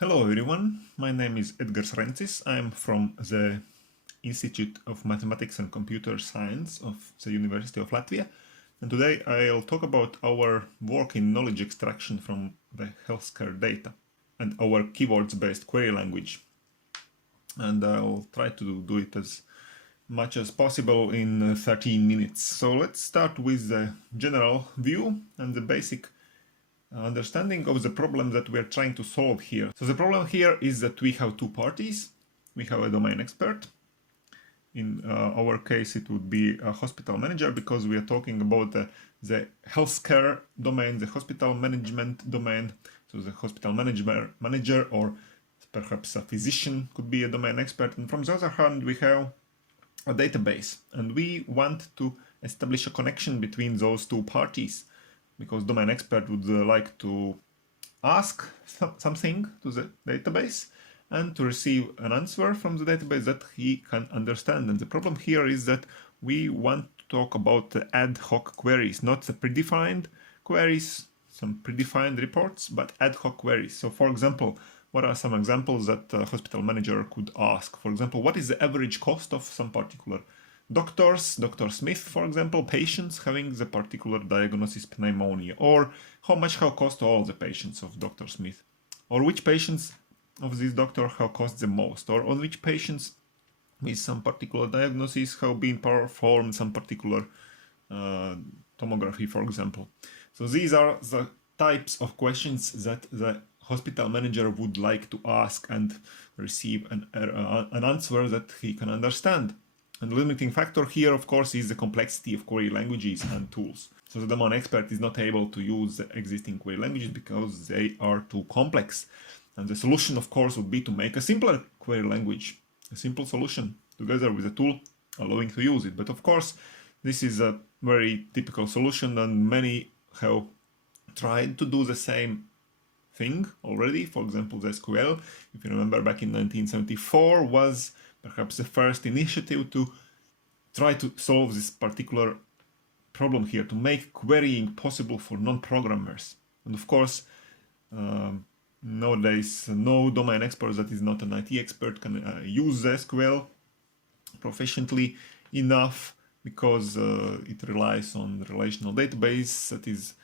Hello everyone, my name is Edgar Srencis. I'm from the Institute of Mathematics and Computer Science of the University of Latvia. And today I'll talk about our work in knowledge extraction from the healthcare data and our keywords-based query language. And I'll try to do it as much as possible in 13 minutes. So let's start with the general view and the basic understanding of the problem that we're trying to solve here. So the problem here is that we have two parties. We have a domain expert. In our case, it would be a hospital manager because we are talking about the healthcare domain, the hospital management domain. So the hospital manager or perhaps a physician could be a domain expert. And from the other hand, we have a database and we want to establish a connection between those two parties, because domain expert would like to ask something to the database and to receive an answer from the database that he can understand. And the problem here is that we want to talk about the ad hoc queries, not the predefined queries, some predefined reports, but ad hoc queries. So for example, what are some examples that a hospital manager could ask? For example, what is the average cost of some particular doctors, Dr. Smith, for example, patients having the particular diagnosis pneumonia, or how much have cost all the patients of Dr. Smith, or which patients of this doctor have cost the most, or on which patients with some particular diagnosis have been performed some particular tomography, for example. So these are the types of questions that the hospital manager would like to ask and receive an answer that he can understand. And the limiting factor here, of course, is the complexity of query languages and tools. So the domain expert is not able to use the existing query languages because they are too complex. And the solution, of course, would be to make a simpler query language, a simple solution, together with a tool allowing to use it. But of course, this is a very typical solution, and many have tried to do the same thing already. For example, the Squirrel, if you remember, back in 1974 was perhaps the first initiative to try to solve this particular problem here, to make querying possible for non-programmers. And of course, nowadays, no domain expert that is not an IT expert can use SQL proficiently enough, because it relies on relational database that is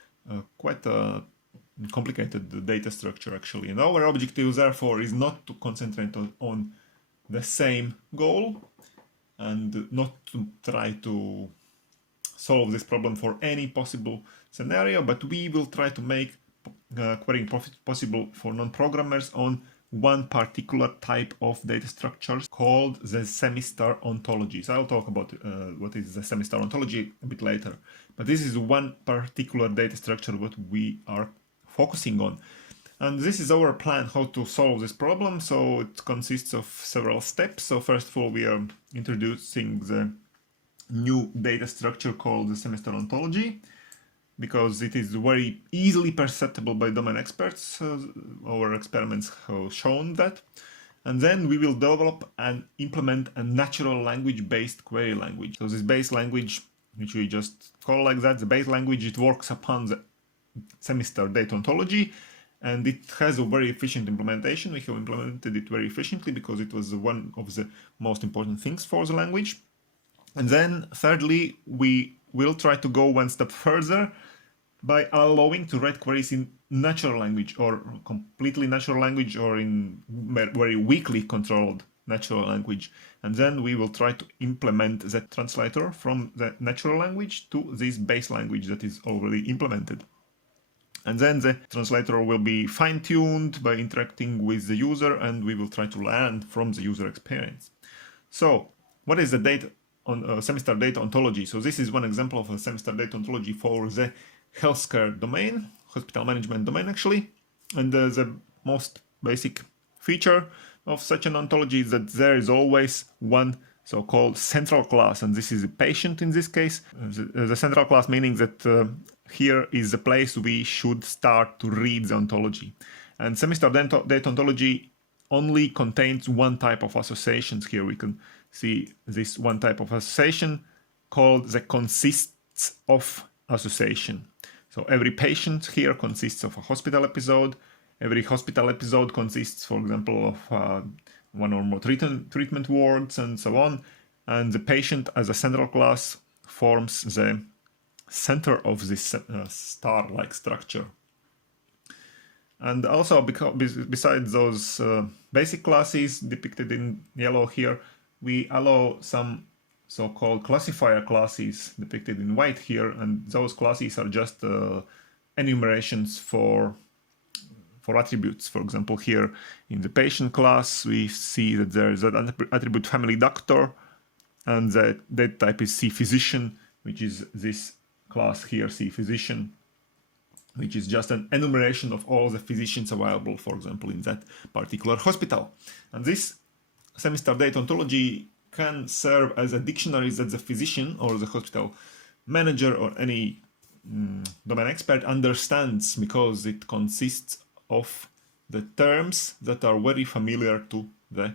quite a complicated data structure actually. And our objective, therefore, is not to concentrate on the same goal and not to try to solve this problem for any possible scenario, but we will try to make querying possible for non-programmers on one particular type of data structures called the semi-star ontology. So I'll talk about what is the semi-star ontology a bit later. But this is one particular data structure what we are focusing on. And this is our plan how to solve this problem. So it consists of several steps. So first of all, we are introducing the new data structure called the semi-star ontology, because it is very easily perceptible by domain experts. Our experiments have shown that. And then we will develop and implement a natural language-based query language. So this base language, which we just call like that, the base language, it works upon the semi-star data ontology, and it has a very efficient implementation. We have implemented it very efficiently because it was one of the most important things for the language. And then thirdly, we will try to go one step further by allowing to write queries in natural language, or completely natural language, or in very weakly controlled natural language. And then we will try to implement the translator from the natural language to this base language that is already implemented. And then the translator will be fine-tuned by interacting with the user, and we will try to learn from the user experience. So what is the data on semi-star data ontology? So this is one example of a semi-star data ontology for the healthcare domain, hospital management domain actually. And the most basic feature of such an ontology is that there is always one so-called central class, and this is a patient in this case. The central class meaning that here is the place we should start to read the ontology. And semi-star data ontology only contains one type of associations. Here we can see this one type of association called the consists of association. So every patient here consists of a hospital episode, every hospital episode consists, for example, of one or more treatment wards and so on. And the patient as a central class forms the center of this star-like structure. And also, besides those basic classes depicted in yellow here, we allow some so-called classifier classes depicted in white here, and those classes are just enumerations for attributes. For example, here in the patient class, we see that there is an attribute family doctor, and the data type is C physician, which is this class here, C physician, which is just an enumeration of all the physicians available, for example, in that particular hospital. And this semi-star data ontology can serve as a dictionary that the physician or the hospital manager or any domain expert understands, because it consists of the terms that are very familiar to the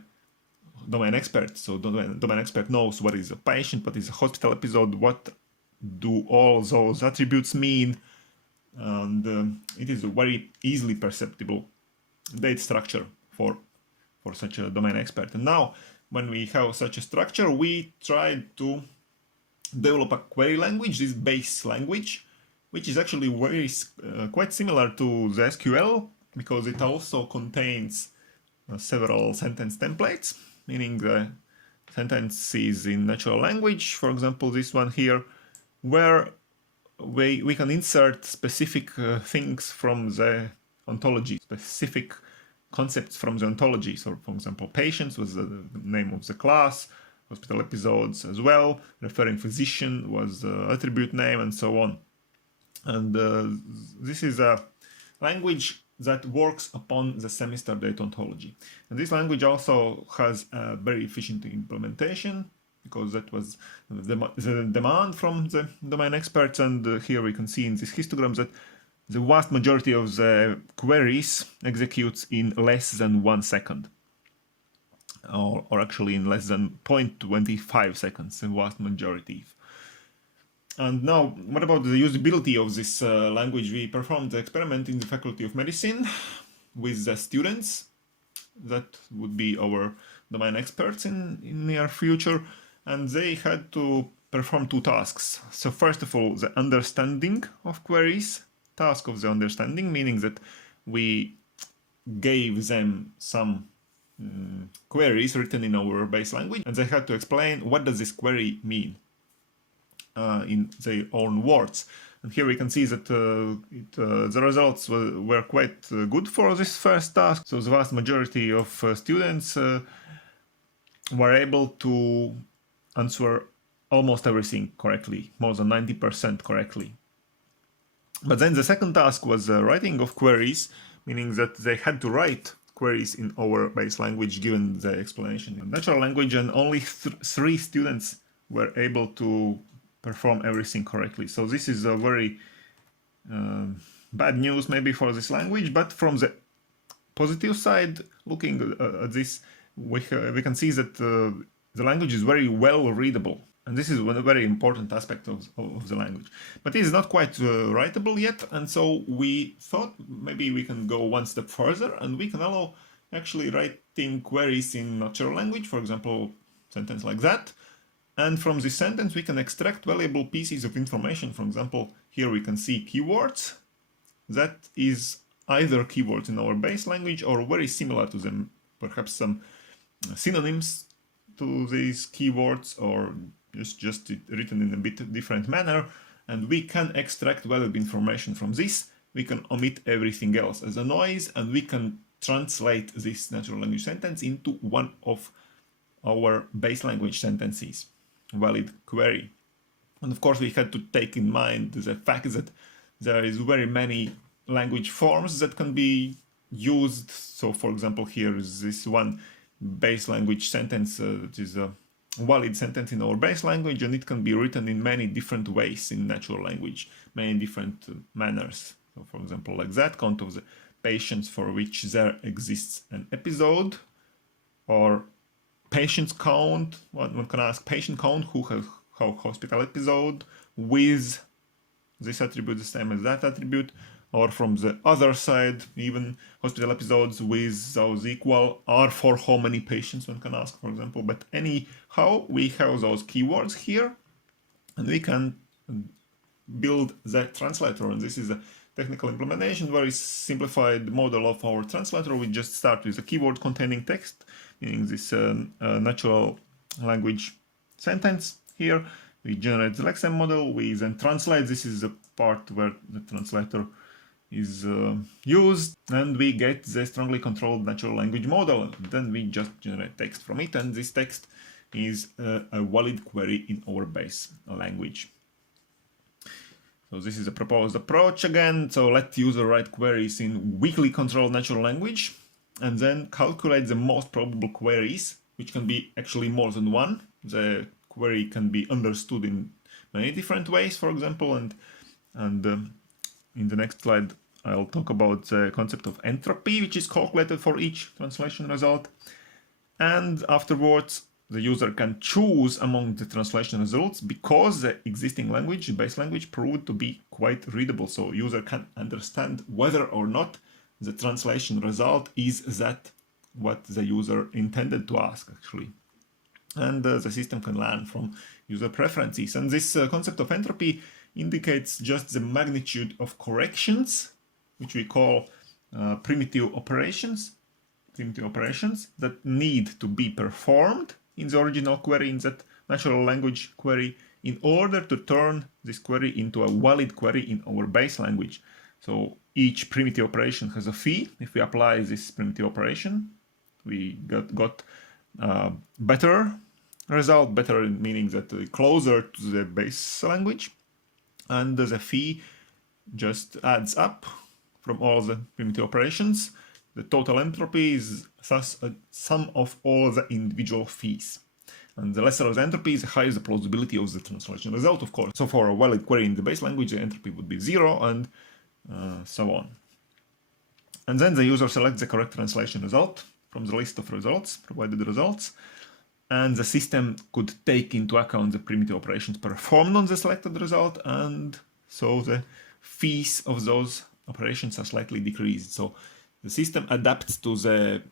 domain expert. So the domain expert knows what is a patient, what is a hospital episode, what do all those attributes mean, and it is a very easily perceptible data structure for such a domain expert. And now, when we have such a structure, we try to develop a query language, this base language, which is actually quite similar to the SQL, because it also contains several sentence templates, meaning the sentences in natural language, for example, this one here, where we can insert specific things from the ontology, specific concepts from the ontology. So, for example, patients was the name of the class, hospital episodes as well, referring physician was the attribute name, and so on. And this is a language that works upon the semi-star data ontology. And this language also has a very efficient implementation, because that was the demand from the domain experts. And here we can see in this histogram that the vast majority of the queries executes in less than 1 second, or actually in less than 0.25 seconds, the vast majority. And now, what about the usability of this language? We performed the experiment in the Faculty of Medicine with the students that would be our domain experts in near future, and they had to perform 2 tasks. So first of all, the understanding of queries, task of the understanding, meaning that we gave them some queries written in our base language, and they had to explain what does this query mean in their own words. And here we can see that the results were quite good for this first task. So the vast majority of students were able to answer almost everything correctly, more than 90% correctly. But then the second task was writing of queries, meaning that they had to write queries in our base language given the explanation in natural language, and only 3 students were able to perform everything correctly. So this is a very bad news maybe for this language, but from the positive side, looking at this, we can see that the language is very well readable. And this is one very important aspect of the language. But it is not quite writable yet, and so we thought maybe we can go one step further, and we can allow actually writing queries in natural language, for example, sentence like that. And from this sentence, we can extract valuable pieces of information. For example, here we can see keywords. That is either keywords in our base language or very similar to them, perhaps some synonyms to these keywords, or just written in a bit different manner. And we can extract valuable information from this. We can omit everything else as a noise, and we can translate this natural language sentence into one of our base language sentences, valid query. And of course, we had to take in mind the fact that there is very many language forms that can be used. So for example, here is this one base language sentence that is a valid sentence in our base language, and it can be written in many different ways in natural language, many different manners. So for example, like that, count of the patients for which there exists an episode, or patients count. One can ask patient count who has how hospital episode with this attribute the same as that attribute, or from the other side, even hospital episodes with those equal are for how many patients one can ask, for example. But anyhow, we have those keywords here, and we can build the translator. And this is a technical implementation, very simplified model of our translator. We just start with a keyword containing text, meaning this natural language sentence here. We generate the lexeme model, we then translate. This is the part where the translator is used, and we get the strongly controlled natural language model. And then we just generate text from it, and this text is a valid query in our base language. So this is a proposed approach again. So let user write queries in weakly controlled natural language, and then calculate the most probable queries, which can be actually more than one. The query can be understood in many different ways, for example, and in the next slide I'll talk about the concept of entropy, which is calculated for each translation result. And afterwards, the user can choose among the translation results because the existing language, the base language, proved to be quite readable. So user can understand whether or not the translation result is that what the user intended to ask, actually. And the system can learn from user preferences. And this concept of entropy indicates just the magnitude of corrections, which we call primitive operations that need to be performed in the original query, in that natural language query, in order to turn this query into a valid query in our base language. So each primitive operation has a fee. If we apply this primitive operation, we got better result, better meaning that closer to the base language, and the fee just adds up from all the primitive operations. The total entropy is thus a sum of all the individual fees. And the lesser the entropy, the higher the plausibility of the translation result, of course. So for a valid query in the base language, the entropy would be 0, and so on. And then the user selects the correct translation result from the list of results, provided results. And the system could take into account the primitive operations performed on the selected result, and so the fees of those operations are slightly decreased. So the system adapts to the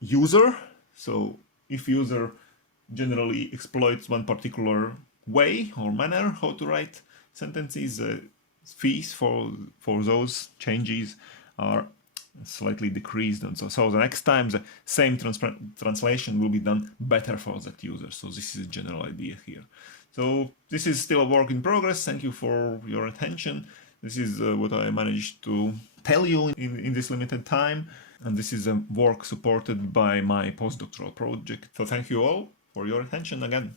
user. So if user generally exploits one particular way or manner how to write sentences, the fees for those changes are slightly decreased. And so the next time the same translation will be done better for that user. So this is a general idea here. So this is still a work in progress. Thank you for your attention. This is what I managed to tell you in this limited time. And this is a work supported by my postdoctoral project. So thank you all for your attention again.